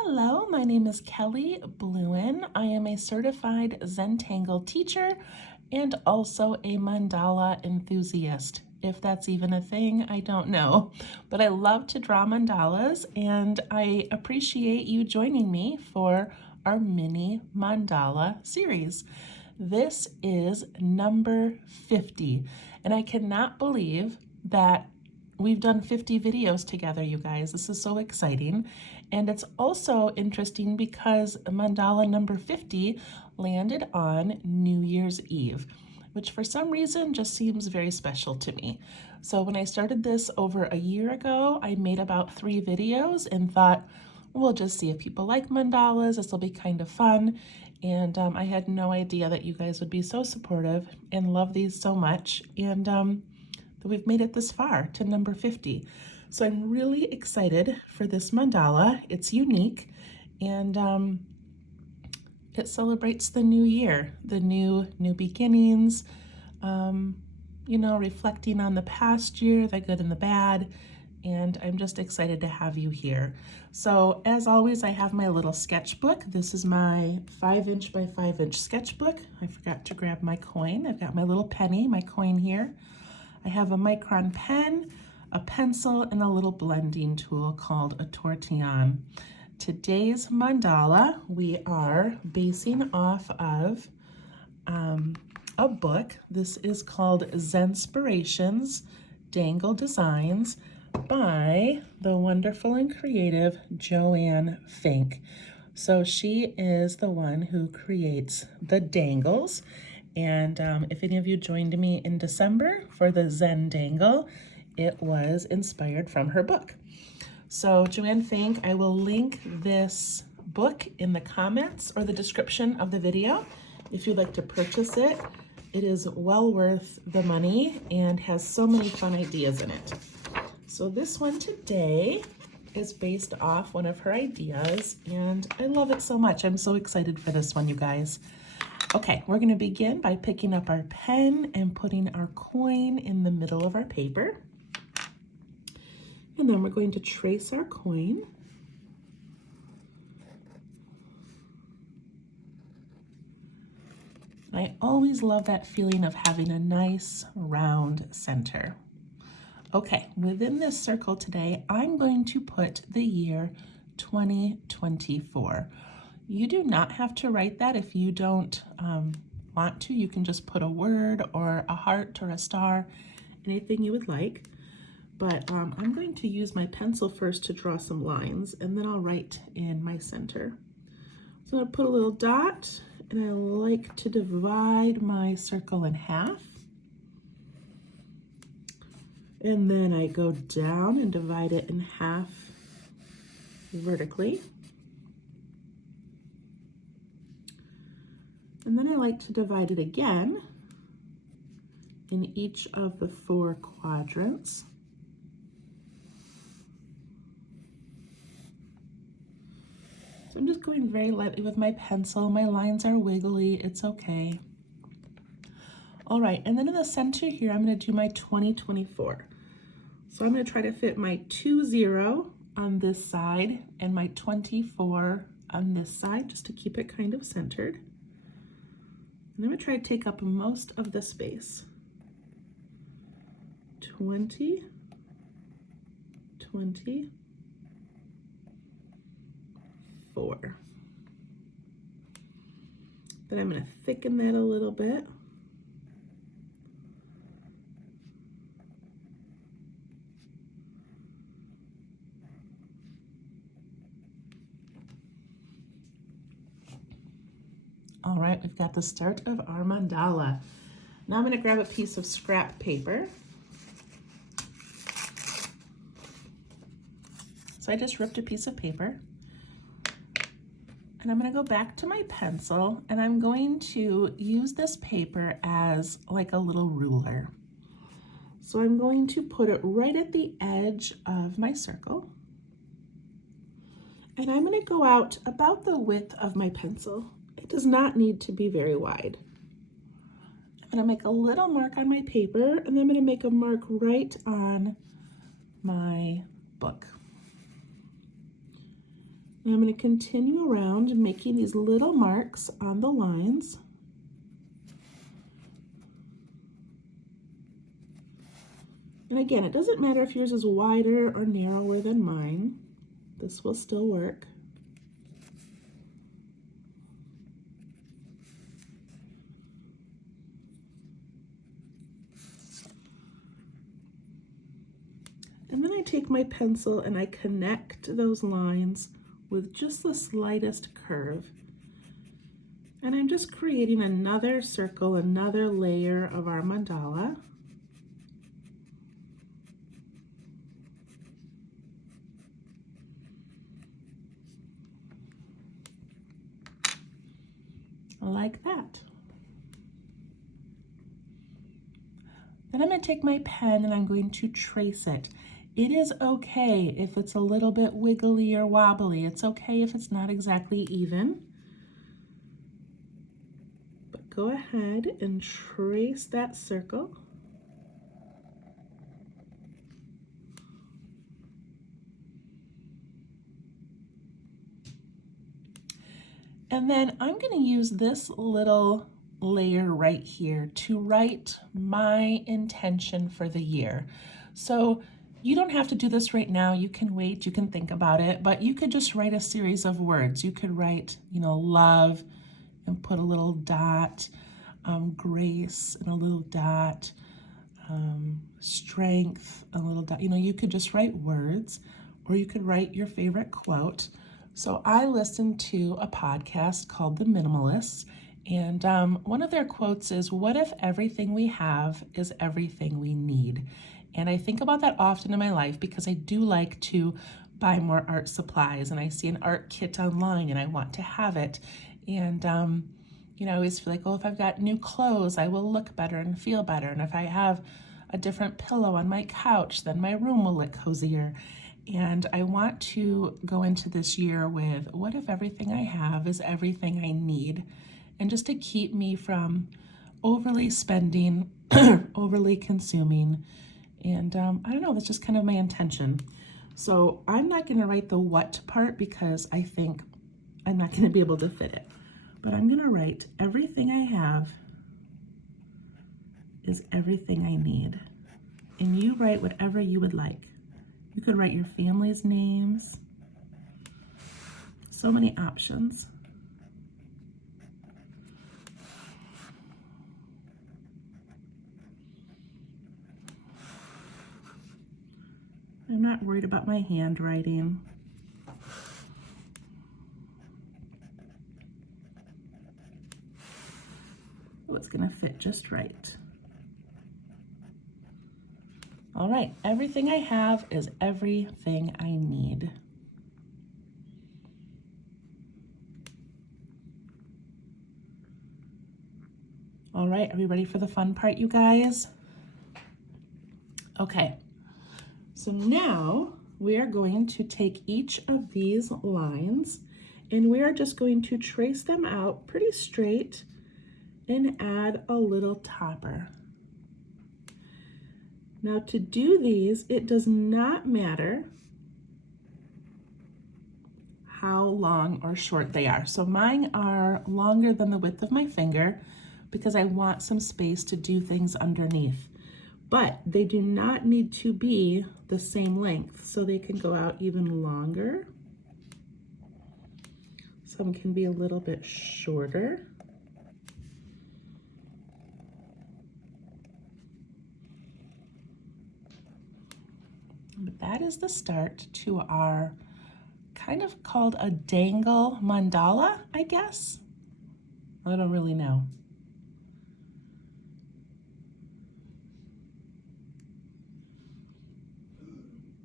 Hello, my name is Kelly Bluen. I am a certified Zentangle teacher and also a mandala enthusiast. If that's even a thing, I don't know. But I love to draw mandalas and I appreciate you joining me for our mini mandala series. This is number 50, and I cannot believe that we've done 50 videos together, you guys. This is so exciting. And it's also interesting because mandala number 50 landed on New Year's Eve, which for some reason just seems very special to me. So when I started this over a year ago, I made about 3 videos and thought, we'll just see if people like mandalas. This will be kind of fun. And I had no idea that you guys would be so supportive and love these so much. And that we've made it this far to number 50. So I'm really excited for this mandala. It's unique and it celebrates the new year, the new beginnings, reflecting on the past year, the good and the bad. And I'm just excited to have you here. So as always, I have my little sketchbook. This is my 5" by 5" sketchbook. I forgot to grab my coin. I've got my little penny, my coin here. I have a micron pen, a pencil, and a little blending tool called a tortillon. Today's mandala, we are basing off of a book. This is called Zenspirations, Dangle Designs by the wonderful and creative Joanne Fink. So she is the one who creates the dangles. And if any of you joined me in December for the Zen Dangle, it was inspired from her book. So Joanne Fink, I will link this book in the comments or the description of the video. If you'd like to purchase it, it is well worth the money and has so many fun ideas in it. So this one today is based off one of her ideas, and I love it so much. I'm so excited for this one, you guys. Okay, we're going to begin by picking up our pen and putting our coin in the middle of our paper. And then we're going to trace our coin. I always love that feeling of having a nice round center. Okay, within this circle today, I'm going to put the year 2024. You do not have to write that if you don't want to. You can just put a word or a heart or a star, anything you would like. But I'm going to use my pencil first to draw some lines, and then I'll write in my center. So I'll put a little dot, and I like to divide my circle in half. And then I go down and divide it in half vertically. And then I like to divide it again in each of the 4 quadrants. So I'm just going very lightly with my pencil. My lines are wiggly, it's okay. All right, and then in the center here, I'm going to do my 2024. So I'm going to try to fit my 20 on this side and my 24 on this side, just to keep it kind of centered. And I'm going to try to take up most of the space. 20, 24. Then I'm going to thicken that a little bit. All right, we've got the start of our mandala. Now I'm going to grab a piece of scrap paper. So I just ripped a piece of paper. And I'm going to go back to my pencil, and I'm going to use this paper as like a little ruler. So I'm going to put it right at the edge of my circle. And I'm going to go out about the width of my pencil. It does not need to be very wide. I'm going to make a little mark on my paper, and then I'm going to make a mark right on my book. And I'm going to continue around making these little marks on the lines. And again, it doesn't matter if yours is wider or narrower than mine. This will still work. And then I take my pencil and I connect those lines with just the slightest curve. And I'm just creating another circle, another layer of our mandala. Like that. Then I'm going to take my pen and I'm going to trace it. It is okay if it's a little bit wiggly or wobbly. It's okay if it's not exactly even. But go ahead and trace that circle. And then I'm going to use this little layer right here to write my intention for the year. So you don't have to do this right now. You can wait, you can think about it, but you could just write a series of words. You could write, love and put a little dot, grace and a little dot, strength, a little dot. You could just write words, or you could write your favorite quote. So I listened to a podcast called The Minimalists, and one of their quotes is, "What if everything we have is everything we need?" And I think about that often in my life because I do like to buy more art supplies, and I see an art kit online and I want to have it. And I always feel like, oh, if I've got new clothes, I will look better and feel better. And if I have a different pillow on my couch, then my room will look cozier. And I want to go into this year with, what if everything I have is everything I need? And just to keep me from overly spending, overly consuming. And I don't know, that's just kind of my intention. So I'm not going to write the what part because I think I'm not going to be able to fit it. But I'm going to write, everything I have is everything I need. And you write whatever you would like. You could write your family's names. So many options. I'm not worried about my handwriting. Oh, it's going to fit just right. All right, everything I have is everything I need. All right, are we ready for the fun part, you guys? Okay, so now we are going to take each of these lines and we are just going to trace them out pretty straight and add a little topper. Now to do these, it does not matter how long or short they are. So mine are longer than the width of my finger because I want some space to do things underneath. But they do not need to be the same length, so they can go out even longer. Some can be a little bit shorter. But that is the start to our kind of called a dangle mandala, I guess. I don't really know.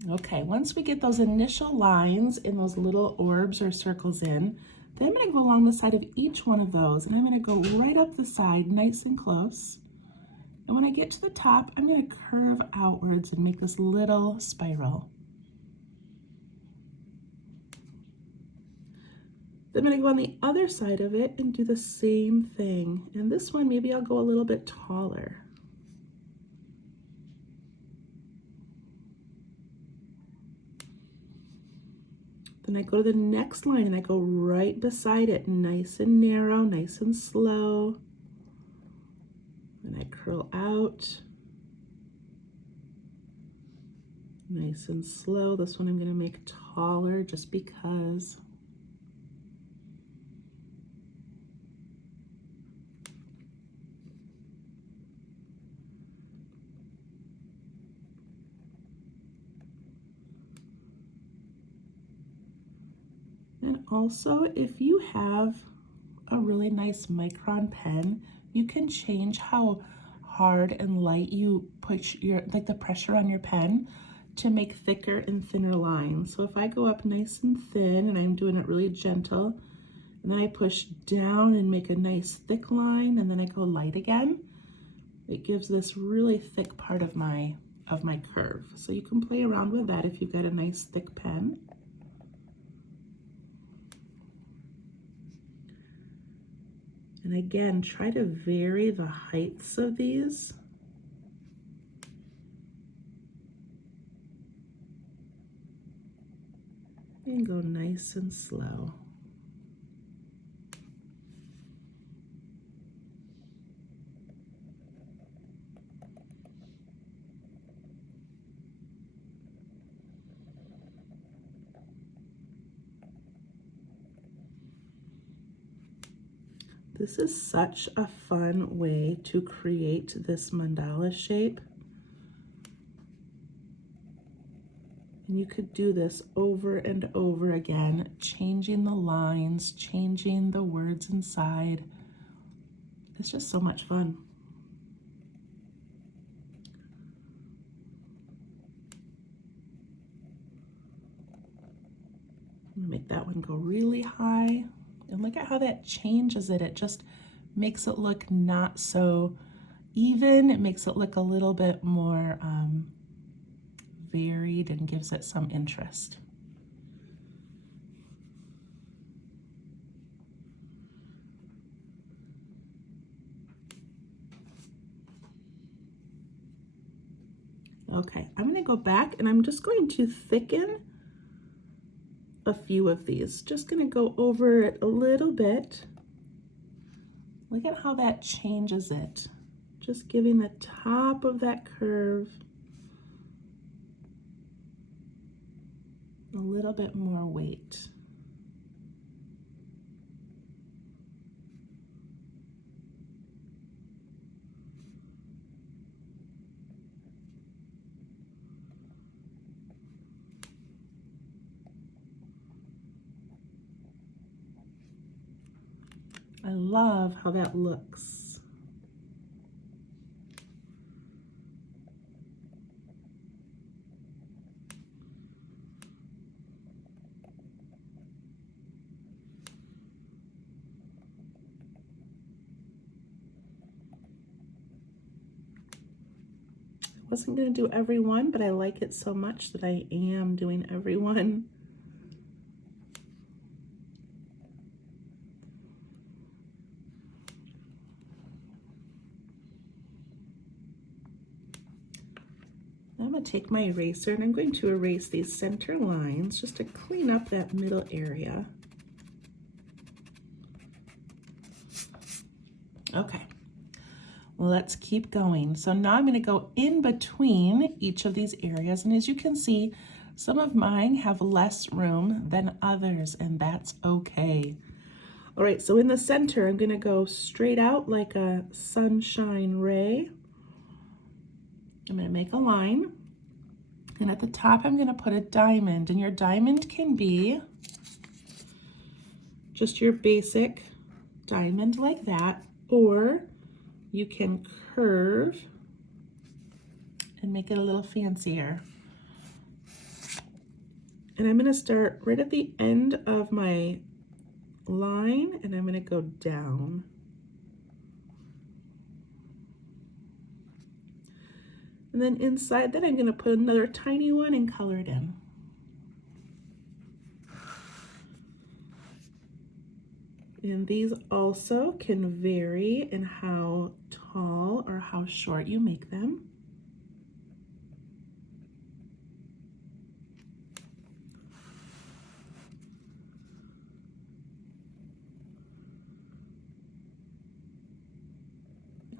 Okay, once we get those initial lines and those little orbs or circles in, then I'm going to go along the side of each one of those and I'm going to go right up the side nice and close. And when I get to the top, I'm going to curve outwards and make this little spiral. Then I'm going to go on the other side of it and do the same thing. And this one, maybe I'll go a little bit taller. Then Then I go to the next line and I go right beside it, nice and narrow, nice and slow. And I curl out, nice and slow. This one I'm going to make taller just because. And also, if you have a really nice micron pen, you can change how hard and light you push the pressure on your pen to make thicker and thinner lines. So if I go up nice and thin and I'm doing it really gentle, and then I push down and make a nice thick line, and then I go light again, it gives this really thick part of my curve. So you can play around with that if you've got a nice thick pen. And again, try to vary the heights of these. And go nice and slow. This is such a fun way to create this mandala shape. And you could do this over and over again, changing the lines, changing the words inside. It's just so much fun. I'm gonna make that one go really high. And look at how that changes it. It just makes it look not so even. It makes it look a little bit more varied and gives it some interest. Okay, I'm going to go back and I'm just going to thicken a few of these. Just going to go over it a little bit. Look at how that changes it. Just giving the top of that curve a little bit more weight. I love how that looks. I wasn't going to do every one, but I like it so much that I am doing every one. I'm going to take my eraser and I'm going to erase these center lines just to clean up that middle area. Okay, let's keep going. So now I'm going to go in between each of these areas, and as you can see, some of mine have less room than others, and that's okay. All right, so in the center, I'm going to go straight out like a sunshine ray. I'm going to make a line, and at the top I'm going to put a diamond, and your diamond can be just your basic diamond like that, or you can curve and make it a little fancier. And I'm going to start right at the end of my line, and I'm going to go down. And then inside that, I'm going to put another tiny one and color it in. And these also can vary in how tall or how short you make them.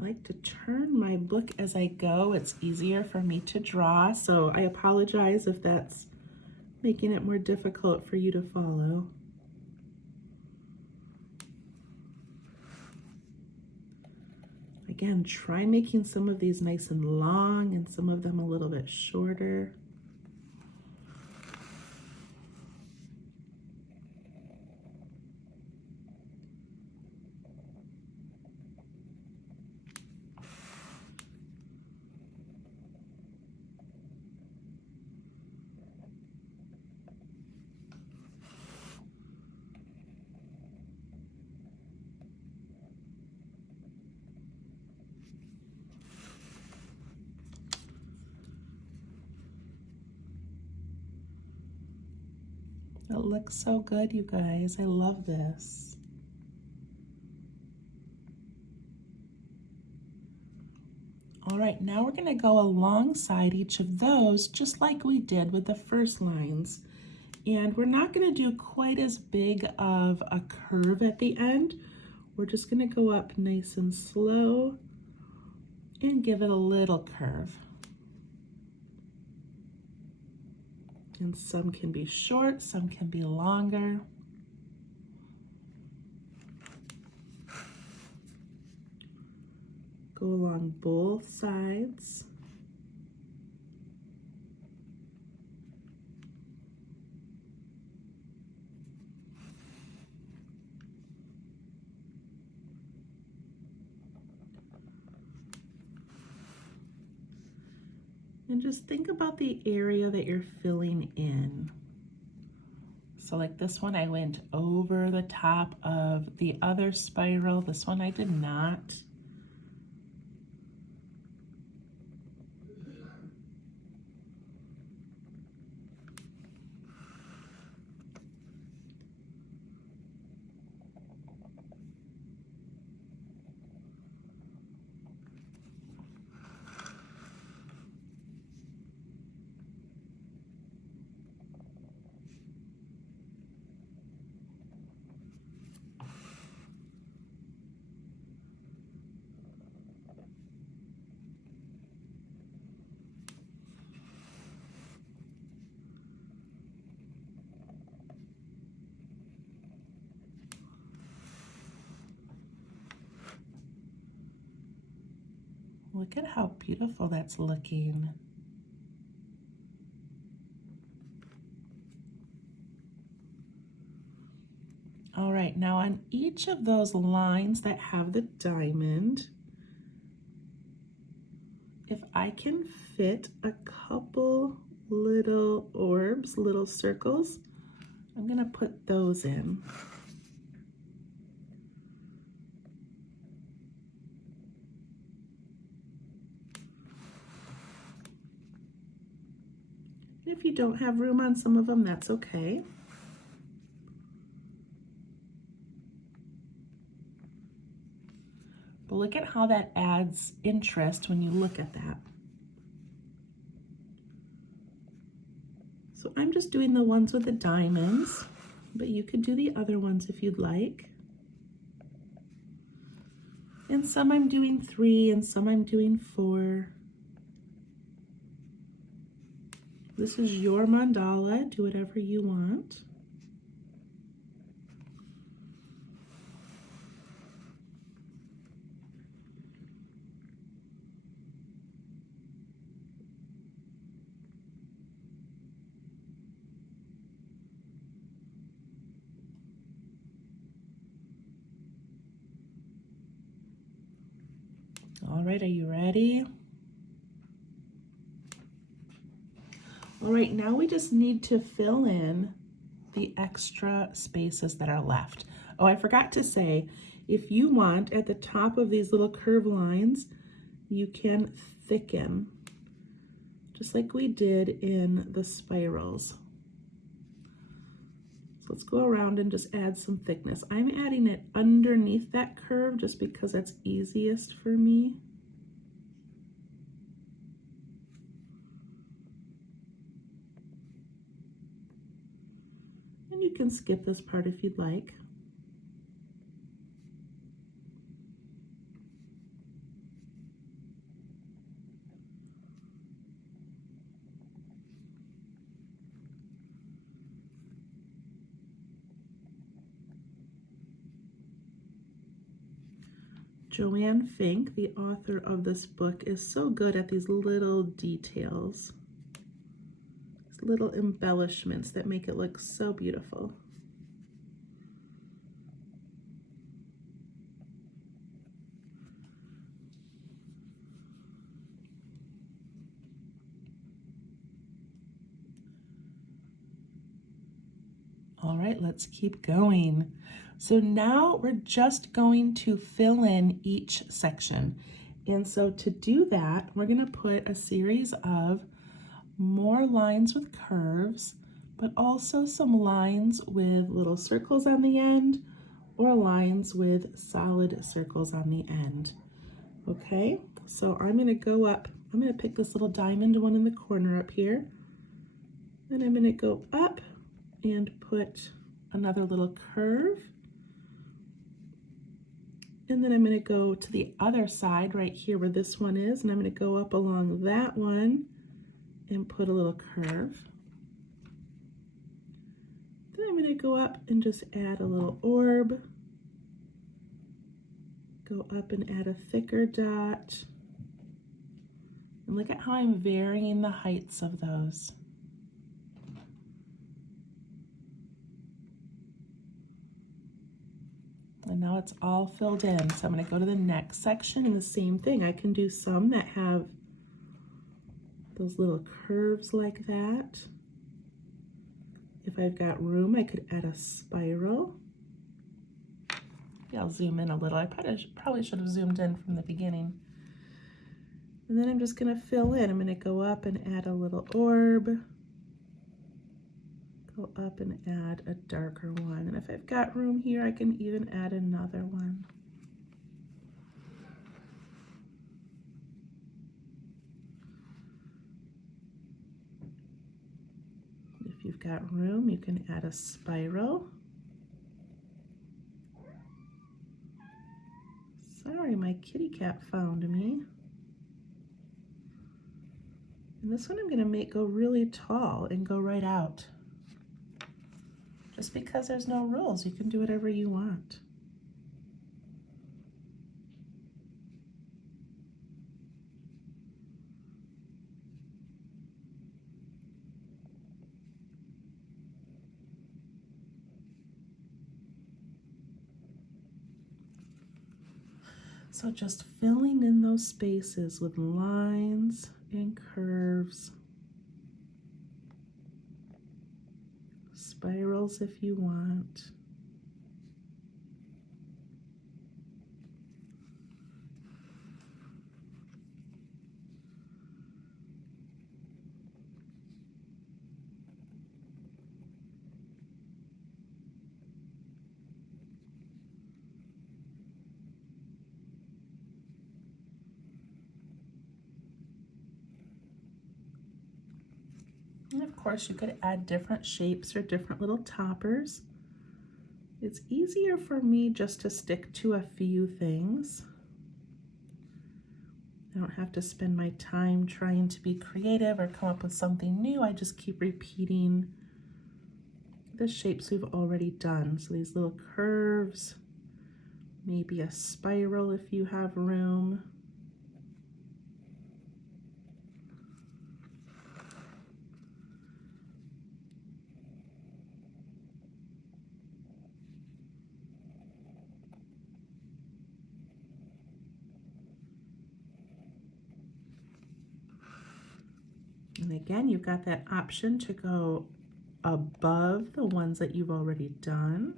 like to turn my book as I go. It's easier for me to draw, so I apologize if that's making it more difficult for you to follow. Again, try making some of these nice and long and some of them a little bit shorter. It looks so good, you guys. I love this. All right, now we're going to go alongside each of those just like we did with the first lines. And we're not going to do quite as big of a curve at the end. We're just going to go up nice and slow and give it a little curve. And some can be short, some can be longer. Go along both sides. And just think about the area that you're filling in. So like this one, I went over the top of the other spiral. This one I did not. Look at how beautiful that's looking. All right, now on each of those lines that have the diamond, if I can fit a couple little orbs, little circles, I'm gonna put those in. If you don't have room on some of them, that's okay. But look at how that adds interest when you look at that. So I'm just doing the ones with the diamonds, but you could do the other ones if you'd like. And some I'm doing 3 and some I'm doing 4. This is your mandala, do whatever you want. All right, are you ready? All right, now we just need to fill in the extra spaces that are left. Oh, I forgot to say, if you want, at the top of these little curve lines, you can thicken, just like we did in the spirals. So let's go around and just add some thickness. I'm adding it underneath that curve just because that's easiest for me. And you can skip this part if you'd like. Joanne Fink, the author of this book, is so good at these little details, these little embellishments that make it look so beautiful. All right, let's keep going. So now we're just going to fill in each section. And so to do that, we're going to put a series of more lines with curves, but also some lines with little circles on the end or lines with solid circles on the end. Okay, so I'm going to go up, I'm going to pick this little diamond one in the corner up here, and I'm going to go up and put another little curve, and then I'm going to go to the other side right here where this one is, and I'm going to go up along that one and put a little curve. Then I'm going to go up and just add a little orb, go up and add a thicker dot, and look at how I'm varying the heights of those. And now it's all filled in. So I'm going to go to the next section, and the same thing. I can do some that have those little curves like that. If I've got room, I could add a spiral. Yeah, I'll zoom in a little. I probably should have zoomed in from the beginning. And then I'm just going to fill in. I'm going to go up and add a little orb. Go up and add a darker one. And if I've got room here, I can even add another one. If you've got room, you can add a spiral. Sorry, my kitty cat found me. And this one I'm going to make go really tall and go right out. Just because there's no rules, you can do whatever you want. So just filling in those spaces with lines and curves, spirals if you want. And of course you could add different shapes or different little toppers. It's easier for me just to stick to a few things. I don't have to spend my time trying to be creative or come up with something new. I just keep repeating the shapes we've already done. So these little curves, maybe a spiral if you have room. And again, you've got that option to go above the ones that you've already done.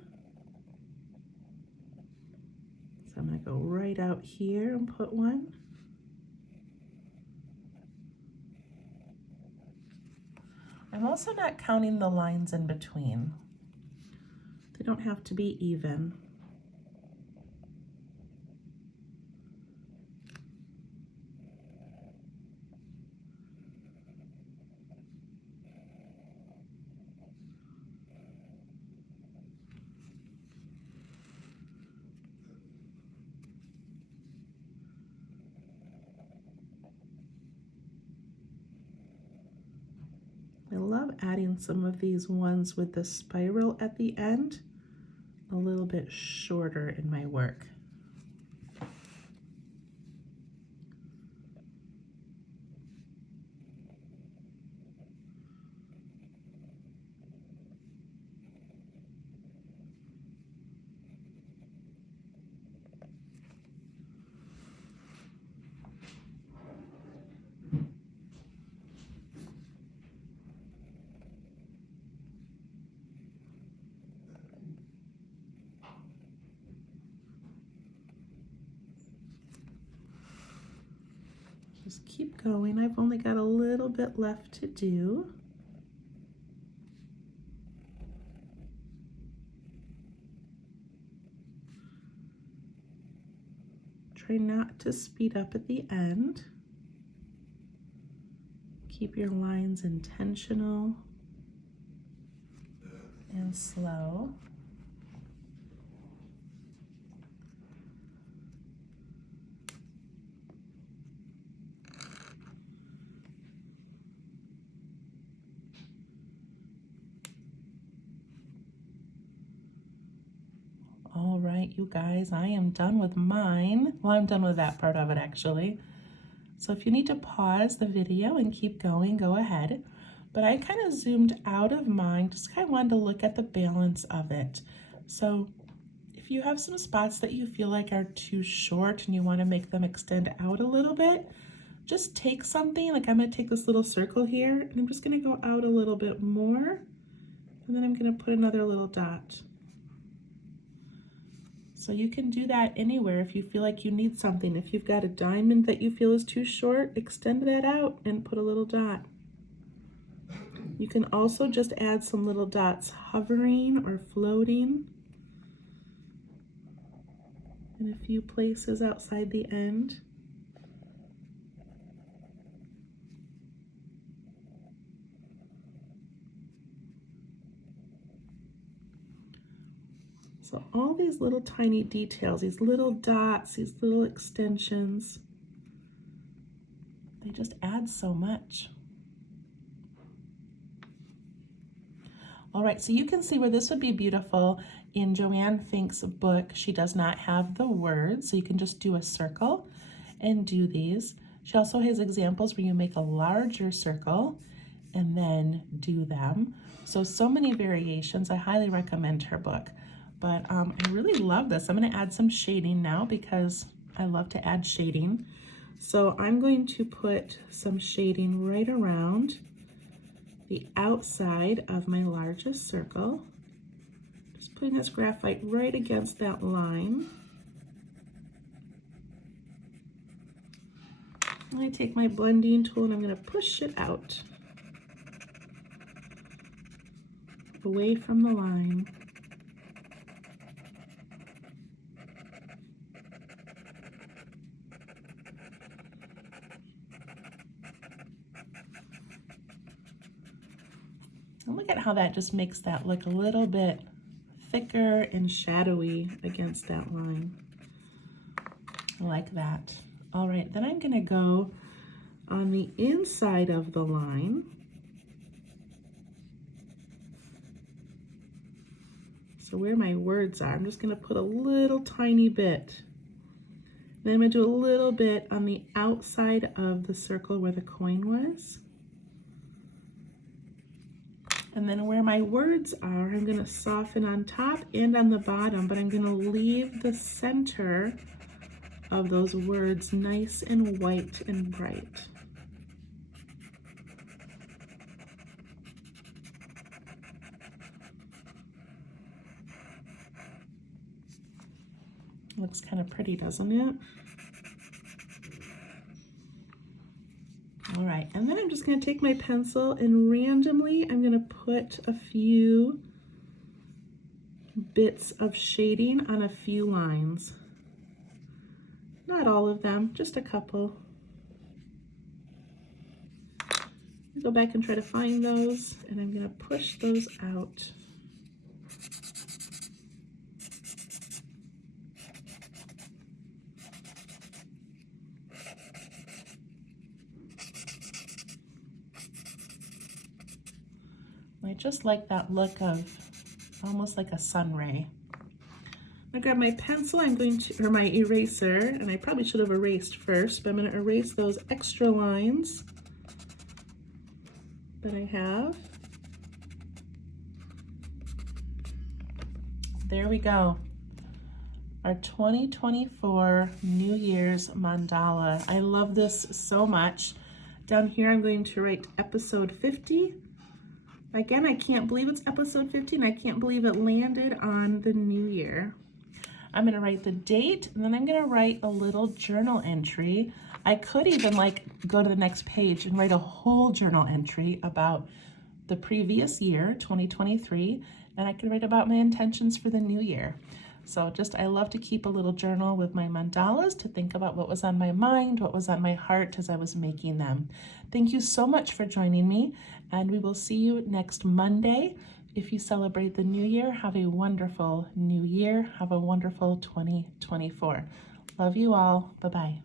So I'm going to go right out here and put one. I'm also not counting the lines in between. They don't have to be even. I love adding some of these ones with the spiral at the end, a little bit shorter in my work. keep going. I've only got a little bit left to do. Try not to speed up at the end. Keep your lines intentional and slow. All right, you guys, I am done with mine. Well, I'm done with that part of it actually. So if you need to pause the video and keep going, go ahead. But I kind of zoomed out of mine, just kind of wanted to look at the balance of it. So if you have some spots that you feel like are too short and you want to make them extend out a little bit, just take something, like I'm going to take this little circle here and I'm just going to go out a little bit more. And then I'm going to put another little dot. So you can do that anywhere if you feel like you need something. If you've got a diamond that you feel is too short, extend that out and put a little dot. You can also just add some little dots hovering or floating in a few places outside the end. So all these little tiny details, these little dots, these little extensions, they just add so much. All right, so you can see where this would be beautiful in Joanne Fink's book. She does not have the words, so you can just do a circle and do these. She also has examples where you make a larger circle and then do them. So many variations. I highly recommend her book. But I really love this. I'm going to add some shading now because I love to add shading. So I'm going to put some shading right around the outside of my largest circle. Just putting this graphite right against that line. I'm going to take my blending tool and I'm going to push it out away from the line. And look at how that just makes that look a little bit thicker and shadowy against that line. I like that. All right, then I'm gonna go on the inside of the line. So where my words are, I'm just gonna put a little tiny bit. Then I'm gonna do a little bit on the outside of the circle where the coin was. And then where my words are, I'm going to soften on top and on the bottom, but I'm going to leave the center of those words nice and white and bright. Looks kind of pretty, doesn't it? All right, and then I'm just going to take my pencil and randomly I'm going to put a few bits of shading on a few lines. Not all of them, just a couple. I'll go back and try to find those, and I'm going to push those out. I just like that look of almost like a sun ray. I grab my pencil, or my eraser, and I probably should have erased first, but I'm going to erase those extra lines that I have. There we go. Our 2024 New Year's mandala. I love this so much. Down here I'm going to write episode 50. Again, I can't believe it's episode 50 and I can't believe it landed on the new year. I'm going to write the date and then I'm going to write a little journal entry I could even like go to the next page and write a whole journal entry about the previous year, 2023, and I could write about my intentions for the new year. So I love to keep a little journal with my mandalas to think about what was on my mind, what was on my heart as I was making them. Thank you so much for joining me, and we will see you next Monday. If you celebrate the new year, have a wonderful new year. Have a wonderful 2024. Love you all. Bye-bye.